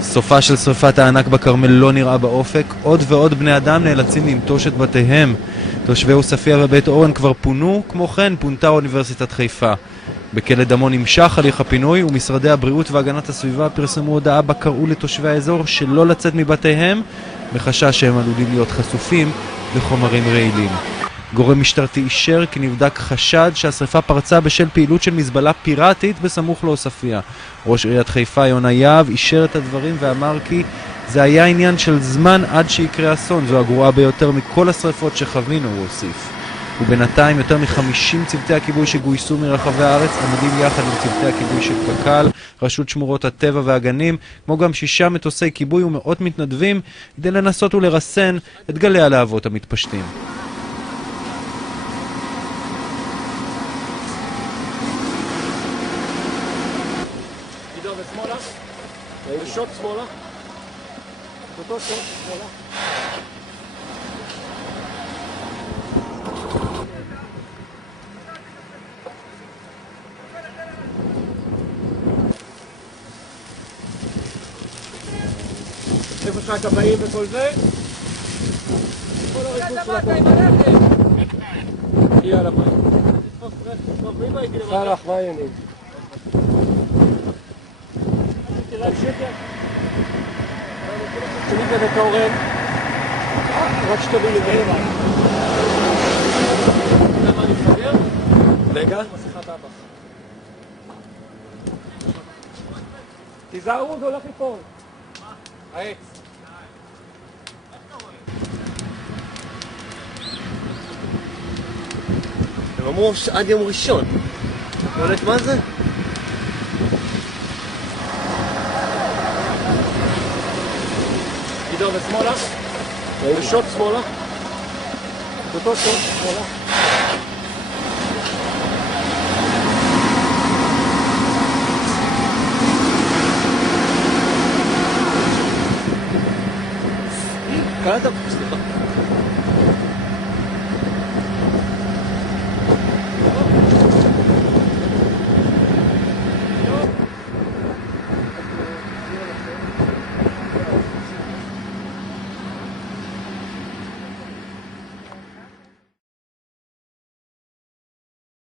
סופה של שריפת הענק בכרמל לא נראה באופק. עוד ועוד בני אדם נאלצים לנטוש את בתיהם. תושבי עוספיה ובית אורן כבר פונו, כמו כן פונתה אוניברסיטת חיפה. בכלא דמון נמשך הליך הפינוי, ומשרדי הבריאות והגנת הסביבה פרסמו הודעה בה קראו לתושבי האזור שלא לצאת מבתיהם, בחשש שהם עלולים להיות חשופים לחומרים רעילים. גורם משטרתי אישר כי נבדק חשד שהשריפה פרצה בשל פעילות של מזבלה פיראטית בסמוך לעוספיה. ראש עיריית חיפה יונה יהב אישר את הדברים ואמר כי זה היה עניין של זמן עד שיקרה אסון, זו הגרועה ביותר מכל השריפות שחווינו, הוא הוסיף. ובינתיים יותר מ-50 צוותי הכיבוי שגויסו מרחבי הארץ עמדים יחד עם צוותי הכיבוי של קק"ל, רשות שמורות הטבע והגנים, כמו גם 6 מטוסי כיבוי ומאות מתנדבים, כדי לנסות ולרסן את גלי הלהבות המתפשטים. שוט שמאלה. אותו שוט שמאלה. איפה שהכבאים וכל זה? כל הריכוז של הכל. הגיע למים. סלח, מה העניינים? שלי כזה כאורן רק שתביא לי בעיר למה אני מפגר? רגע מסיכת אבח תיזהרו זה הולך ליפול העץ הם אמרו עד יום ראשון יודעת מה זה? גידור ושמאלה, ושוט שמאלה, אותו שוט שמאלה. קלטת? סליחה.